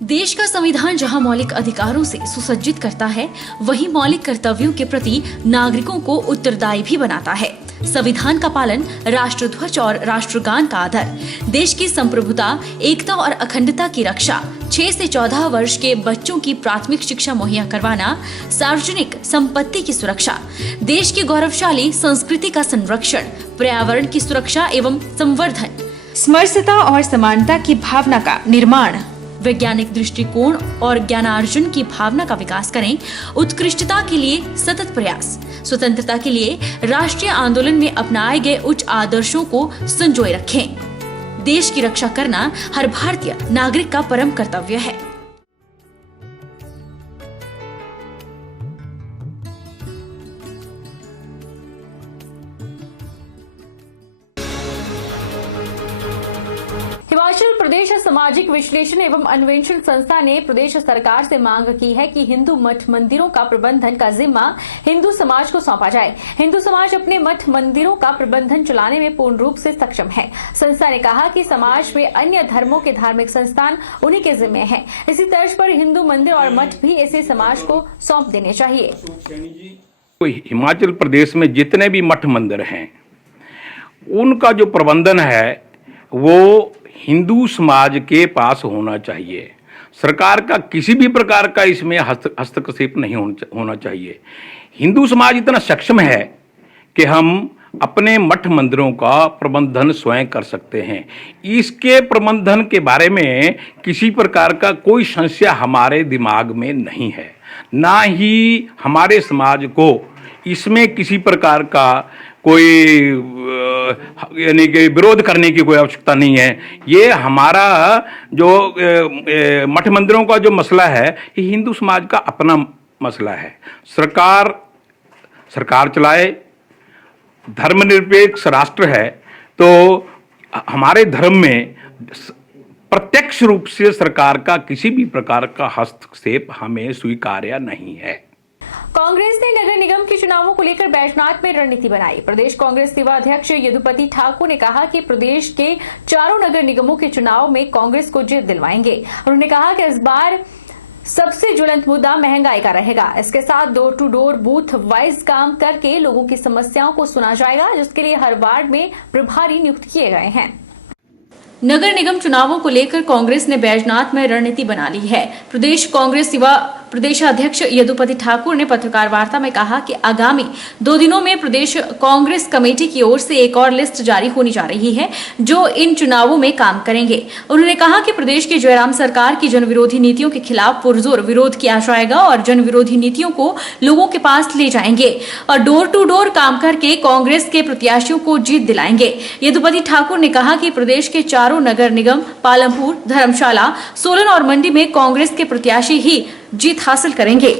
देश का संविधान जहां मौलिक अधिकारों से सुसज्जित करता है, वहीं मौलिक कर्तव्यों के प्रति नागरिकों को उत्तरदायी भी बनाता है। संविधान का पालन, राष्ट्रध्वज और राष्ट्रगान का आदर, देश की संप्रभुता, एकता और अखंडता की रक्षा, 6 से 14 वर्ष के बच्चों की प्राथमिक शिक्षा मुहैया करवाना, सार्वजनिक संपत्ति की सुरक्षा, देश की गौरवशाली संस्कृति का संरक्षण, पर्यावरण की सुरक्षा एवं संवर्धन, समरसता और समानता की भावना का निर्माण, वैज्ञानिक दृष्टिकोण और ज्ञानार्जन की भावना का विकास करें, उत्कृष्टता के लिए सतत प्रयास, स्वतंत्रता के लिए राष्ट्रीय आंदोलन में अपनाए गए उच्च आदर्शों को संजोए रखें। देश की रक्षा करना हर भारतीय नागरिक का परम कर्तव्य है। हिमाचल प्रदेश सामाजिक विश्लेषण एवं अन्वेषण संस्था ने प्रदेश सरकार से मांग की है कि हिंदू मठ मंदिरों का प्रबंधन का जिम्मा हिंदू समाज को सौंपा जाए। हिंदू समाज अपने मठ मंदिरों का प्रबंधन चलाने में पूर्ण रूप से सक्षम है। संस्था ने कहा कि समाज में अन्य धर्मों के धार्मिक संस्थान उन्हीं के जिम्मे हैं। इसी तर्ज पर हिंदू मंदिर और मठ भी ऐसे समाज को सौंप देने चाहिए। हिमाचल प्रदेश में जितने भी मठ मंदिर हैं, उनका जो प्रबंधन है वो हिंदू समाज के पास होना चाहिए। सरकार का किसी भी प्रकार का इसमें हस्तक्षेप नहीं होना चाहिए। हिंदू समाज इतना सक्षम है कि हम अपने मठ मंदिरों का प्रबंधन स्वयं कर सकते हैं। इसके प्रबंधन के बारे में किसी प्रकार का कोई संशय हमारे दिमाग में नहीं है, ना ही हमारे समाज को इसमें किसी प्रकार का कोई यानी कि विरोध करने की कोई आवश्यकता नहीं है। ये हमारा जो मठ मंदिरों का जो मसला है, ये हिंदू समाज का अपना मसला है। सरकार चलाए, धर्मनिरपेक्ष राष्ट्र है, तो हमारे धर्म में प्रत्यक्ष रूप से सरकार का किसी भी प्रकार का हस्तक्षेप हमें स्वीकार्य नहीं है। कांग्रेस ने नगर निगम के चुनावों को लेकर बैजनाथ में रणनीति बनाई। प्रदेश कांग्रेस युवा अध्यक्ष यदुपति ठाकुर ने कहा कि प्रदेश के चारों नगर निगमों के चुनाव में कांग्रेस को जीत दिलवाएंगे। उन्होंने कहा कि इस बार सबसे ज्वलंत मुद्दा महंगाई का रहेगा। इसके साथ door to door booth wise काम करके लोगों की समस्याओं को सुना जाएगा, जिसके लिए हर वार्ड में प्रभारी नियुक्त किए गए हैं। नगर निगम चुनावों को लेकर कांग्रेस ने बैजनाथ में रणनीति बना ली है। प्रदेश कांग्रेस युवा प्रदेशाध्यक्ष यदुपति ठाकुर ने पत्रकार वार्ता में कहा कि आगामी 2 दिनों में प्रदेश कांग्रेस कमेटी की ओर से एक और लिस्ट जारी होने जा रही है, जो इन चुनावों में काम करेंगे। उन्होंने कहा कि प्रदेश की जयराम सरकार की जन विरोधी नीतियों के खिलाफ पुरजोर विरोध किया जाएगा और जन विरोधी नीतियों को लोगों के पास ले जाएंगे और डोर टू डोर काम करके कांग्रेस के प्रत्याशियों को जीत दिलाएंगे। यदुपति ठाकुर ने कहा कि प्रदेश के चारों नगर निगम पालमपुर, धर्मशाला, सोलन और मंडी में कांग्रेस के प्रत्याशी ही जीत हासिल करेंगे।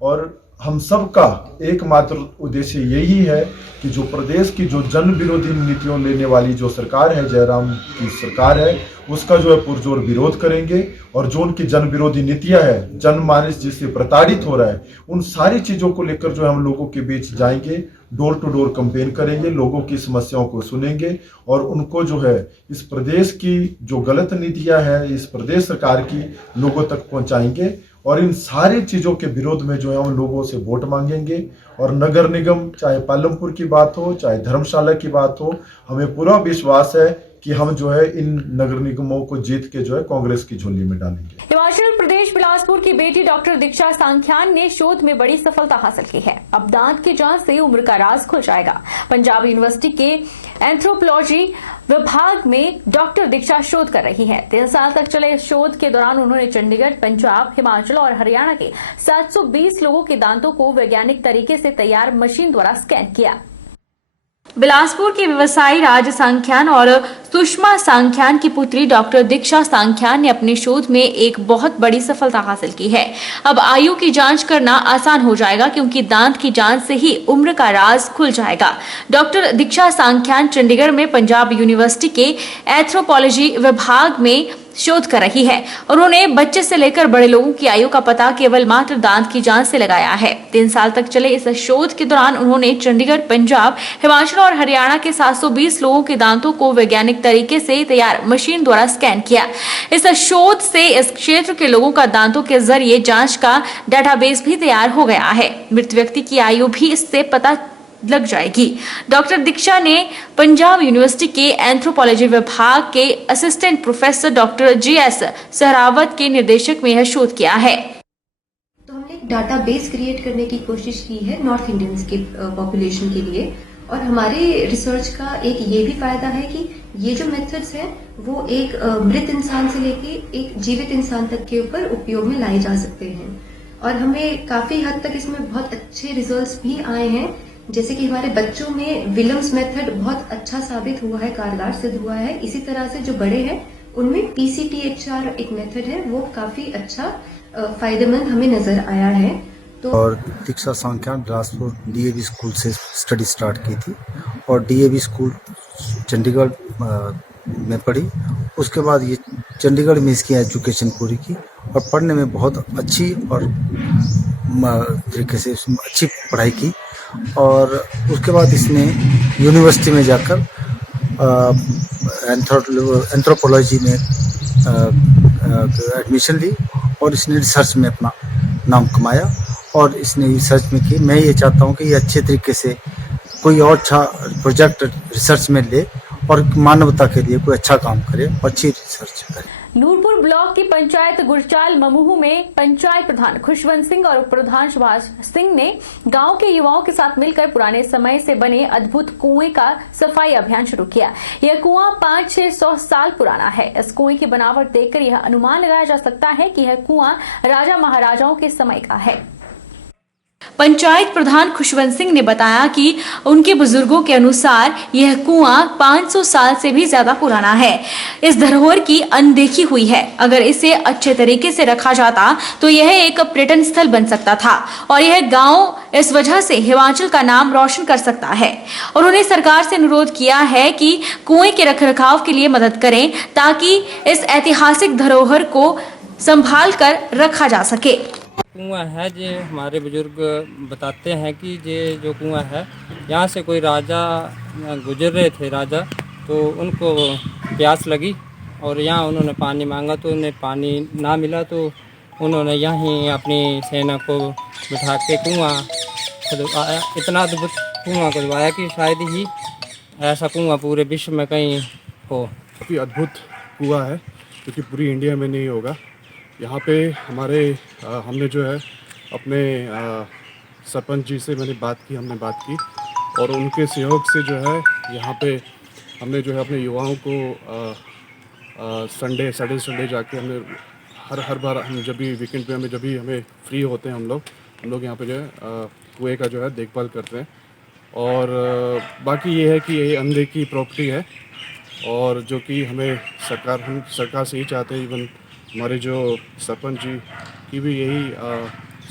और हम सब का एकमात्र उद्देश्य यही है कि जो प्रदेश की जो जन विरोधी नीतियों लेने वाली जो सरकार है, जयराम की सरकार है, उसका जो है पुरजोर विरोध करेंगे और जो उनकी जन विरोधी नीतियां है, जनमानस जिससे प्रताड़ित हो रहा है, उन सारी चीजों को लेकर जो हम लोगों के बीच जाएंगे, डोर टू डोर कैंपेन करेंगे, लोगों की समस्याओं को सुनेंगे और उनको जो है इस प्रदेश की जो गलत नीतियां हैं, इस प्रदेश सरकार की लोगों तक पहुंचाएंगे और इन सारी चीजों के विरोध में जो है हम लोगों से वोट मांगेंगे। और नगर निगम चाहे पालमपुर की बात हो, चाहे धर्मशाला की बात हो, हमें पूरा विश्वास है कि हम जो है इन नगर निगमों को जीत के जो है कांग्रेस की झोली में डालेंगे। हिमाचल प्रदेश बिलासपुर की बेटी डॉक्टर दीक्षा सांख्यान ने शोध में बड़ी सफलता हासिल की है। अब दांत की जांच से उम्र का राज खुल जाएगा। पंजाब यूनिवर्सिटी के एंथ्रोपोलॉजी विभाग में डॉक्टर दीक्षा शोध कर रही है। 3 साल तक चले इस शोध के दौरान उन्होंने चंडीगढ़, पंजाब, हिमाचल और हरियाणा के 720 लोगों के दांतों को वैज्ञानिक तरीके से तैयार मशीन द्वारा स्कैन किया। बिलासपुर के व्यवसायी राज सांख्यान और सुषमा सांख्यान की पुत्री डॉक्टर दीक्षा सांख्यान ने अपने शोध में एक बहुत बड़ी सफलता हासिल की है। अब आयु की जांच करना आसान हो जाएगा, क्योंकि दांत की जांच से ही उम्र का राज खुल जाएगा। डॉक्टर दीक्षा सांख्यान चंडीगढ़ में पंजाब यूनिवर्सिटी के एंथ्रोपोलॉजी विभाग में शोध कर रही है। उन्होंने बच्चे से लेकर बड़े लोगों की आयु का पता केवल मात्र दांत की जांच से लगाया है। 3 साल तक चले इस शोध के दौरान उन्होंने चंडीगढ़, पंजाब, हिमाचल और हरियाणा के 720 लोगों के दांतों को वैज्ञानिक तरीके से तैयार मशीन द्वारा स्कैन किया। इस शोध से इस क्षेत्र के लोगों का दांतों के जरिए जांच का डेटाबेस भी तैयार हो गया है। मृत व्यक्ति की आयु भी इससे पता लग जाएगी। डॉक्टर दीक्षा ने पंजाब यूनिवर्सिटी के एंथ्रोपोलॉजी विभाग के assistant professor doctor GS Sehrawat के निर्देशक में यह शोध किया है। तो हमने एक डाटाबेस क्रिएट करने की कोशिश की है नॉर्थ इंडियंस की पॉपुलेशन के लिए, और हमारे रिसर्च का एक ये भी फायदा है कि ये जो मेथड्स हैं वो एक मृत इंसान से लेके एक जीवित इंसान तक के ऊपर उपयोग में लाए जा सकते हैं, और हमें काफी हद तक इसमें बहुत अच्छे रिजल्ट्स भी आए हैं। जैसे कि हमारे बच्चों में विलियम्स मेथड बहुत अच्छा साबित हुआ है, कारगर सिद्ध हुआ है। इसी तरह से जो बड़े हैं उनमें PCTHR एक मेथड है, वो काफी अच्छा फायदेमंद हमें नजर आया है। तो और दीक्षा सांख्या बिलासपुर DAV स्कूल से स्टडी स्टार्ट की थी और DAV स्कूल चंडीगढ़ में पढ़ी। उसके बाद ये चंडीगढ़ में इसकी एजुकेशन पूरी की और पढ़ने में बहुत अच्छी और तरीके से अच्छी पढ़ाई की, और उसके बाद इसने यूनिवर्सिटी में जाकर एंथ्रोपोलॉजी में एडमिशन ली और इसने रिसर्च में अपना नाम कमाया। और इसने रिसर्च में की, मैं ये चाहता हूँ कि ये अच्छे तरीके से कोई और अच्छा प्रोजेक्ट रिसर्च में ले और मानवता के लिए कोई अच्छा काम करे, अच्छी रिसर्च करे। नूरपुर ब्लॉक की पंचायत गुरचाल ममूहू में पंचायत प्रधान खुशवंत सिंह और उप प्रधान सुभाष सिंह ने गांव के युवाओं के साथ मिलकर पुराने समय से बने अद्भुत कुएं का सफाई अभियान शुरू किया। यह कुआं 500-600 साल पुराना है। इस कुएं की बनावट देखकर यह अनुमान लगाया जा सकता है कि यह कुआं राजा महाराजाओं के समय का है। पंचायत प्रधान खुशवंत सिंह ने बताया कि उनके बुजुर्गों के अनुसार यह कुआं 500 साल से भी ज्यादा पुराना है। इस धरोहर की अनदेखी हुई है। अगर इसे अच्छे तरीके से रखा जाता तो यह एक पर्यटन स्थल बन सकता था और यह गांव इस वजह से हिमाचल का नाम रोशन कर सकता है। उन्होंने सरकार से अनुरोध किया है कि कुएं के रखरखाव के लिए मदद करें ताकि इस ऐतिहासिक धरोहर को संभाल कर रखा जा सके। कुआं है जो हमारे बुजुर्ग बताते हैं कि ये जो कुआं है यहाँ से कोई राजा गुजर रहे थे राजा, तो उनको प्यास लगी और यहाँ उन्होंने पानी मांगा तो उन्हें पानी ना मिला, तो उन्होंने यहीं अपनी सेना को बिठा के कुआं खुदवाया। इतना अद्भुत कुआं खुदवाया कि शायद ही ऐसा कुआं पूरे विश्व में कहीं हो। काफ़ी अद्भुत कुआं है क्योंकि पूरी इंडिया में नहीं होगा। यहाँ पे हमने जो है अपने सरपंच जी से हमने बात की और उनके सहयोग से जो है यहाँ पे हमने जो है अपने युवाओं को संडे जाके हमने हर बार हम जब भी वीकेंड पे हमें फ्री होते हैं हम लोग यहाँ पे जो है कुएं का जो है देखभाल करते हैं। और बाकी ये है कि ये अनदेखी प्रॉपर्टी है और जो कि हम सरकार से ही चाहते हैं। इवन हमारे जो सरपंच जी की भी यही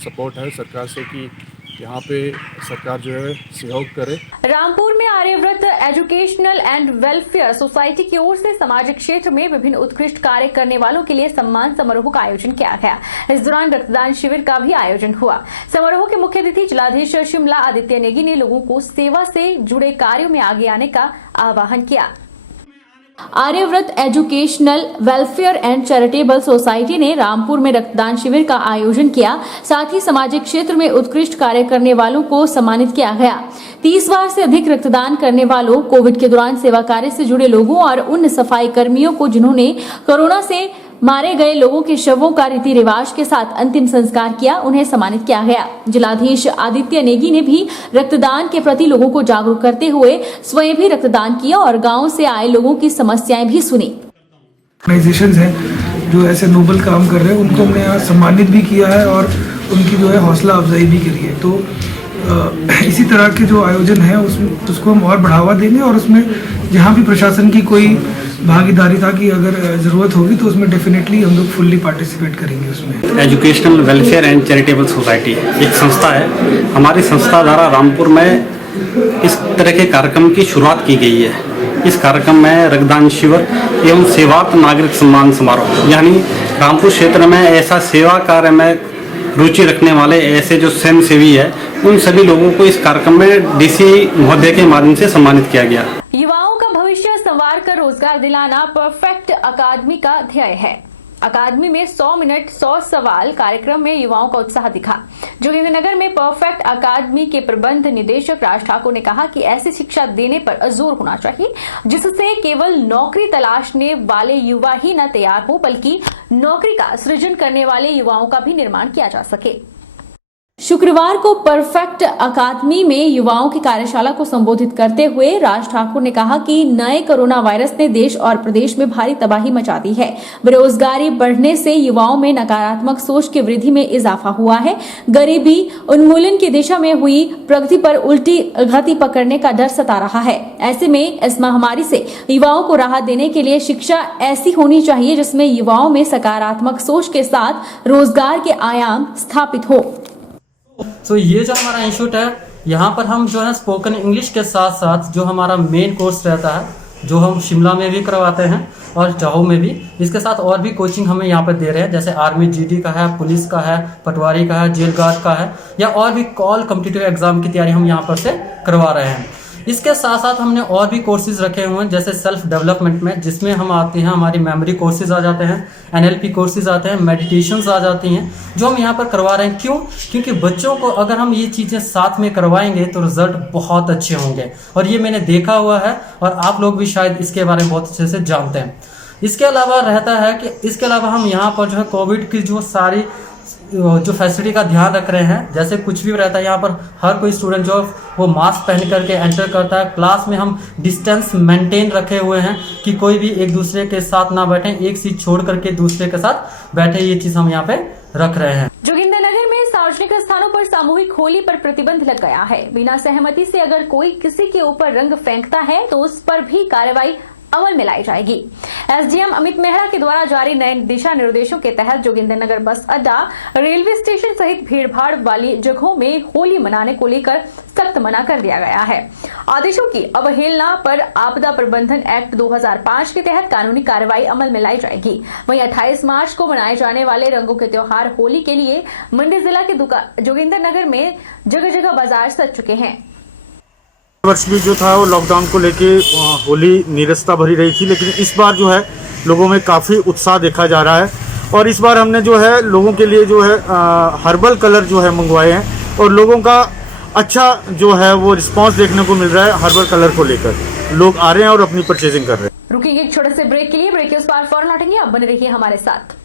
सपोर्ट है सरकार से कि यहाँ पे सरकार जो है सहयोग करे। रामपुर में Aryavrat educational and welfare society की ओर से सामाजिक क्षेत्र में विभिन्न उत्कृष्ट कार्य करने वालों के लिए सम्मान समारोह का आयोजन किया गया। इस दौरान रक्तदान शिविर का भी आयोजन हुआ। समारोह के मुख्य अतिथि जिलाधीश शिमला आदित्य नेगी ने लोगों को सेवा से जुड़े कार्यों में आगे आने का आह्वान किया। Aryavrat educational welfare and charitable society ने रामपुर में रक्तदान शिविर का आयोजन किया। साथ ही सामाजिक क्षेत्र में उत्कृष्ट कार्य करने वालों को सम्मानित किया गया। 30 बार से अधिक रक्तदान करने वालों, कोविड के दौरान सेवा कार्य से जुड़े लोगों और उन सफाई कर्मियों को जिन्होंने कोरोना से मारे गए लोगों के शवों का रीति रिवाज के साथ अंतिम संस्कार किया, उन्हें सम्मानित किया गया। जिलाधीश आदित्य नेगी ने भी रक्तदान के प्रति लोगों को जागरूक करते हुए स्वयं भी रक्तदान किया और गांव से आए लोगों की समस्याएं भी सुनी। ऑर्गेनाइजेशंस हैं जो ऐसे नोबल काम कर रहे हैं, उनको हमने यहाँ सम्मानित भी किया है और उनकी जो है हौसला अफजाई भी करी है। तो इसी तरह के जो आयोजन है उसको हम और बढ़ावा देंगे और उसमें जहाँ भी प्रशासन की कोई भागीदारी था कि अगर ज़रूरत होगी तो उसमें डेफिनेटली हम लोग फुल्ली पार्टिसिपेट करेंगे। उसमें educational welfare and charitable society एक संस्था है। हमारी संस्था द्वारा रामपुर में इस तरह के कार्यक्रम की शुरुआत की गई है। इस कार्यक्रम में रक्तदान शिविर एवं सेवारत नागरिक सम्मान समारोह, यानी रामपुर क्षेत्र में ऐसा सेवा कार्य में रुचि रखने वाले ऐसे जो स्वयंसेवी है उन सभी लोगों को इस कार्यक्रम में डीसी महोदय के माध्यम से सम्मानित किया गया। युवाओं का भविष्य संवार कर रोजगार दिलाना परफेक्ट अकादमी का ध्येय है। अकादमी में 100 मिनट 100 सवाल कार्यक्रम में युवाओं का उत्साह दिखा। जोगिंद्रनगर में परफेक्ट अकादमी के प्रबंध निदेशक राज ठाकुर ने कहा कि ऐसी शिक्षा देने पर जोर होना चाहिए जिससे केवल नौकरी तलाशने वाले युवा ही न तैयार हो बल्कि नौकरी का सृजन करने वाले युवाओं का भी निर्माण किया जा सके। शुक्रवार को परफेक्ट अकादमी में युवाओं की कार्यशाला को संबोधित करते हुए राज ठाकुर ने कहा कि नए कोरोना वायरस ने देश और प्रदेश में भारी तबाही मचा दी है। बेरोजगारी बढ़ने से युवाओं में नकारात्मक सोच की वृद्धि में इजाफा हुआ है। गरीबी उन्मूलन की दिशा में हुई प्रगति पर उल्टी गति पकड़ने का डर सता रहा है। ऐसे में इस महामारी से युवाओं को राहत देने के लिए शिक्षा ऐसी होनी चाहिए जिसमें युवाओं में सकारात्मक सोच के साथ रोजगार के आयाम स्थापित हो। तो ये जो हमारा इंस्टीट्यूट है, यहाँ पर हम जो है स्पोकन इंग्लिश के साथ साथ जो हमारा मेन कोर्स रहता है जो हम शिमला में भी करवाते हैं और चाहू में भी, इसके साथ और भी कोचिंग हमें यहाँ पर दे रहे हैं, जैसे आर्मी जीडी का है, पुलिस का है, पटवारी का है, जेल गार्ड का है, या और भी कॉल कॉम्पिटिटिव एग्जाम की तैयारी हम यहाँ पर से करवा रहे हैं। इसके साथ साथ हमने और भी कोर्सेज रखे हुए हैं जैसे सेल्फ डेवलपमेंट में, जिसमें हम आते हैं, हमारी मेमोरी कोर्सेज आ जाते हैं, एनएलपी कोर्सेज आते हैं, मेडिटेशंस आ जाती हैं जो हम यहाँ पर करवा रहे हैं। क्यों? क्योंकि बच्चों को अगर हम ये चीज़ें साथ में करवाएंगे तो रिजल्ट बहुत अच्छे होंगे और ये मैंने देखा हुआ है और आप लोग भी शायद इसके बारे में बहुत अच्छे से जानते हैं। इसके अलावा रहता है कि इसके अलावा हम यहाँ पर जो है कोविड की जो सारी जो फैसिलिटी का ध्यान रख रहे हैं, जैसे कुछ भी रहता है यहाँ पर हर कोई स्टूडेंट जो वो मास्क पहन करके एंटर करता है। क्लास में हम डिस्टेंस मेंटेन रखे हुए हैं कि कोई भी एक दूसरे के साथ ना बैठे, एक सीट छोड़ करके दूसरे के साथ बैठे, ये चीज हम यहाँ पे रख रहे हैं। जोगिंद्रनगर में सार्वजनिक स्थानों पर सामूहिक होली पर प्रतिबंध लग गया है। बिना सहमति से अगर कोई किसी के ऊपर रंग फेंकता है तो उस पर भी कार्रवाई अमल में लाई जाएगी। एसडीएम अमित मेहरा के द्वारा जारी नए दिशा निर्देशों के तहत जोगिंद्रनगर बस अड्डा, रेलवे स्टेशन सहित भीड़भाड़ वाली जगहों में होली मनाने को लेकर सख्त मना कर दिया गया है। आदेशों की अवहेलना पर आपदा प्रबंधन एक्ट 2005 के तहत कानूनी कार्रवाई अमल में लाई जाएगी। वहीं 28 मार्च को मनाए जाने वाले रंगों के त्योहार होली के लिए मंडी जिला के जोगिंद्रनगर में जगह जगह बाजार सज चुके हैं। वर्ष भी जो था वो लॉकडाउन को लेके होली नीरसता भरी रही थी, लेकिन इस बार जो है लोगों में काफ़ी उत्साह देखा जा रहा है और इस बार हमने जो है लोगों के लिए जो है हर्बल कलर जो है मंगवाए हैं और लोगों का अच्छा जो है वो रिस्पांस देखने को मिल रहा है। हर्बल कलर को लेकर लोग आ रहे हैं और अपनी परचेजिंग कर रहे हैं। रुकेंगे एक छोटे से ब्रेक के लिए, ब्रेक के उस पार फौरन लौटेंगे। अब बने रहिए हमारे साथ।